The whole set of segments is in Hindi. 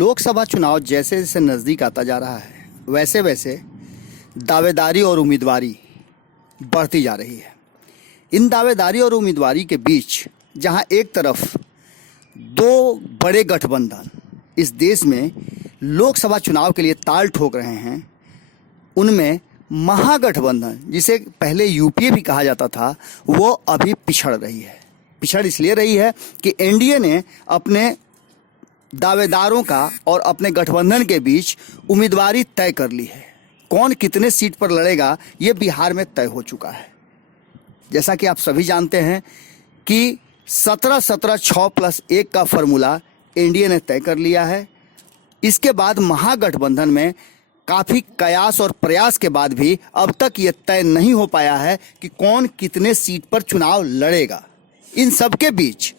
लोकसभा चुनाव जैसे जैसे नज़दीक आता जा रहा है वैसे वैसे दावेदारी और उम्मीदवारी बढ़ती जा रही है। इन दावेदारी और उम्मीदवारी के बीच जहां एक तरफ दो बड़े गठबंधन इस देश में लोकसभा चुनाव के लिए ताल ठोक रहे हैं, उनमें महागठबंधन जिसे पहले यूपीए भी कहा जाता था वो अभी पिछड़ रही है। पिछड़ इसलिए रही है कि एनडीए ने अपने दावेदारों का और अपने गठबंधन के बीच उम्मीदवारी तय कर ली है। कौन कितने सीट पर लड़ेगा ये बिहार में तय हो चुका है। जैसा कि आप सभी जानते हैं कि 17-17-6+1 का फॉर्मूला एनडीए ने तय कर लिया है। इसके बाद महागठबंधन में काफ़ी कयास और प्रयास के बाद भी अब तक ये तय नहीं हो पाया है कि कौन कितने सीट पर चुनाव लड़ेगा। इन सब के बीच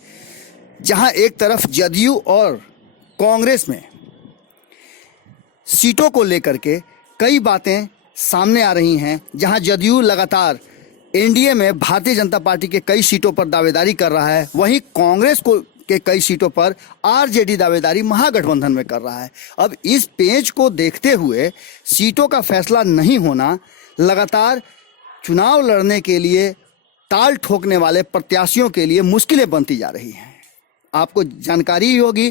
जहां एक तरफ जदयू और कांग्रेस में सीटों को लेकर के कई बातें सामने आ रही हैं, जहां जदयू लगातार एनडीए में भारतीय जनता पार्टी के कई सीटों पर दावेदारी कर रहा है, वहीं कांग्रेस को के कई सीटों पर आरजेडी दावेदारी महागठबंधन में कर रहा है। अब इस पेंच को देखते हुए सीटों का फैसला नहीं होना लगातार चुनाव लड़ने के लिए ताल ठोकने वाले प्रत्याशियों के लिए मुश्किलें बनती जा रही हैं। आपको जानकारी ही होगी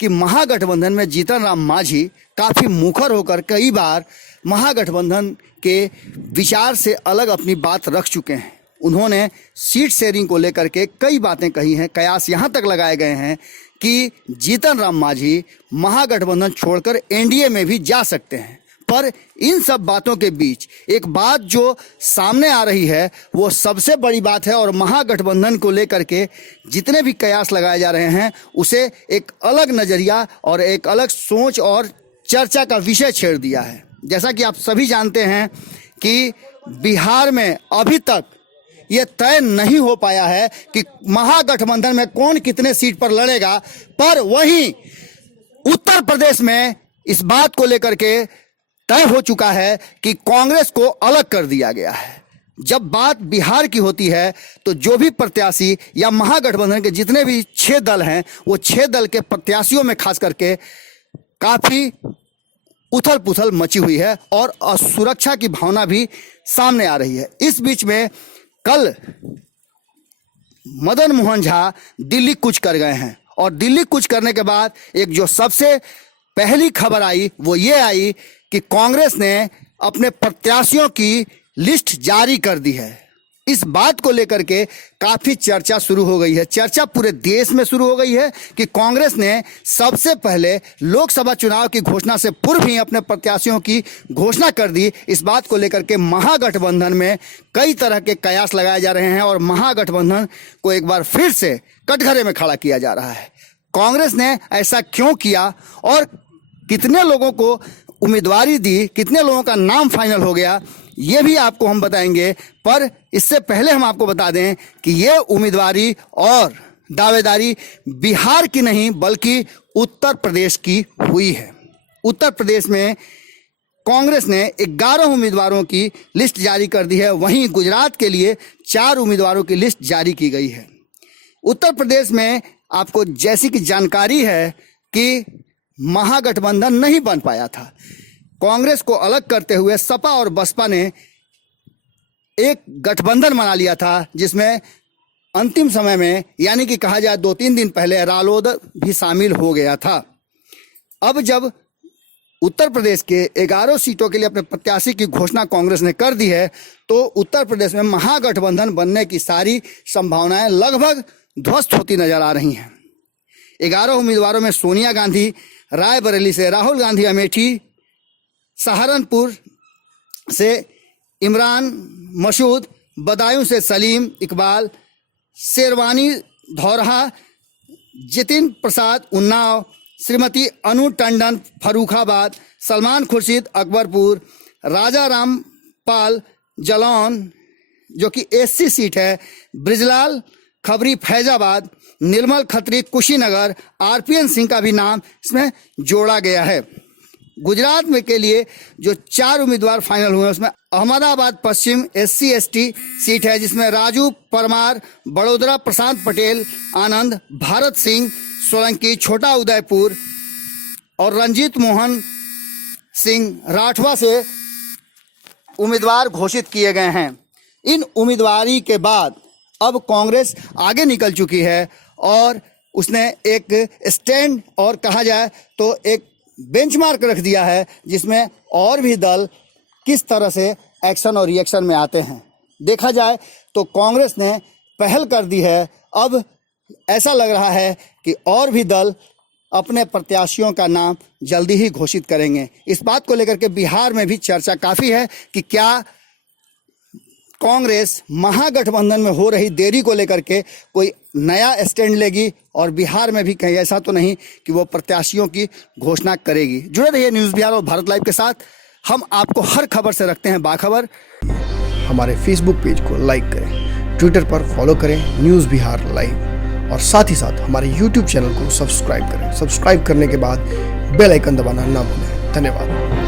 कि महागठबंधन में जीतन राम मांझी काफ़ी मुखर होकर कई बार महागठबंधन के विचार से अलग अपनी बात रख चुके हैं। उन्होंने सीट शेयरिंग को लेकर के कई बातें कही हैं। कयास यहाँ तक लगाए गए हैं कि जीतन राम मांझी महागठबंधन छोड़कर एनडीए में भी जा सकते हैं। पर इन सब बातों के बीच एक बात जो सामने आ रही है वो सबसे बड़ी बात है और महागठबंधन को लेकर के जितने भी कयास लगाए जा रहे हैं उसे एक अलग नज़रिया और एक अलग सोच और चर्चा का विषय छेड़ दिया है। जैसा कि आप सभी जानते हैं कि बिहार में अभी तक ये तय नहीं हो पाया है कि महागठबंधन में कौन कितने सीट पर लड़ेगा, पर वहीं उत्तर प्रदेश में इस बात को लेकर के तय हो चुका है कि कांग्रेस को अलग कर दिया गया है। जब बात बिहार की होती है तो जो भी प्रत्याशी या महागठबंधन के जितने भी 6 दल हैं वो 6 दल के प्रत्याशियों में खास करके काफ़ी उथल पुथल मची हुई है और असुरक्षा की भावना भी सामने आ रही है। इस बीच में कल मदन मोहन झा दिल्ली कूच कर गए हैं और दिल्ली कूच करने के बाद एक जो सबसे पहली खबर आई वो ये आई कि कांग्रेस ने अपने प्रत्याशियों की लिस्ट जारी कर दी है। इस बात को लेकर के काफ़ी चर्चा शुरू हो गई है। चर्चा पूरे देश में शुरू हो गई है कि कांग्रेस ने सबसे पहले लोकसभा चुनाव की घोषणा से पूर्व ही अपने प्रत्याशियों की घोषणा कर दी। इस बात को लेकर के महागठबंधन में कई तरह के कयास लगाए जा रहे हैं और महागठबंधन को एक बार फिर से कटघरे में खड़ा किया जा रहा है। कांग्रेस ने ऐसा क्यों किया और कितने लोगों को उम्मीदवारी दी, कितने लोगों का नाम फाइनल हो गया, ये भी आपको हम बताएंगे। पर इससे पहले हम आपको बता दें कि ये उम्मीदवारी और दावेदारी बिहार की नहीं बल्कि उत्तर प्रदेश की हुई है। उत्तर प्रदेश में कांग्रेस ने 11 उम्मीदवारों की लिस्ट जारी कर दी है, वहीं गुजरात के लिए 4 उम्मीदवारों की लिस्ट जारी की गई है। उत्तर प्रदेश में आपको जैसी कि जानकारी है कि महागठबंधन नहीं बन पाया था। कांग्रेस को अलग करते हुए सपा और बसपा ने एक गठबंधन बना लिया था, जिसमें अंतिम समय में यानी कि कहा जाए 2-3 दिन पहले रालोद भी शामिल हो गया था। अब जब उत्तर प्रदेश के 11 सीटों के लिए अपने प्रत्याशी की घोषणा कांग्रेस ने कर दी है तो उत्तर प्रदेश में महागठबंधन बनने की सारी संभावनाएं लगभग ध्वस्त होती नजर आ रही हैं। 11 उम्मीदवारों में सोनिया गांधी रायबरेली से, राहुल गांधी अमेठी, सहारनपुर से इमरान मसूद, बदायूं से सलीम इकबाल, शेरवानी धौरहा, जितिन प्रसाद उन्नाव, श्रीमती अनु टंडन फर्रुखाबाद, सलमान खुर्शीद अकबरपुर, राजा रामपाल जलौन जो कि एससी सीट है, ब्रिजलाल खबरी फैजाबाद, निर्मल खत्री कुशीनगर, आरपीएन सिंह का भी नाम इसमें जोड़ा गया है। गुजरात में के लिए जो 4 उम्मीदवार फाइनल हुए उसमें अहमदाबाद पश्चिम एससी एसटी सीट है, जिसमें राजू परमार, बड़ोदरा प्रशांत पटेल आनंद, भारत सिंह सोलंकी, छोटा उदयपुर, और रंजीत मोहन सिंह राठवा से उम्मीदवार घोषित किए गए हैं। इन उम्मीदवारी के बाद अब कांग्रेस आगे निकल चुकी है और उसने एक स्टैंड और कहा जाए तो एक बेंचमार्क रख दिया है, जिसमें और भी दल किस तरह से एक्शन और रिएक्शन में आते हैं। देखा जाए तो कांग्रेस ने पहल कर दी है। अब ऐसा लग रहा है कि और भी दल अपने प्रत्याशियों का नाम जल्दी ही घोषित करेंगे। इस बात को लेकर के बिहार में भी चर्चा काफ़ी है कि क्या कांग्रेस महागठबंधन में हो रही देरी को लेकर के कोई नया स्टैंड लेगी और बिहार में भी कहीं ऐसा तो नहीं कि वो प्रत्याशियों की घोषणा करेगी। जुड़े रहिए न्यूज़ बिहार और भारत लाइव के साथ। हम आपको हर खबर से रखते हैं बाखबर। हमारे फेसबुक पेज को लाइक करें, ट्विटर पर फॉलो करें न्यूज़ बिहार लाइव, और साथ ही साथ हमारे यूट्यूब चैनल को सब्सक्राइब करें। सब्सक्राइब करने के बाद बेल आइकन दबाना ना भूलें। धन्यवाद।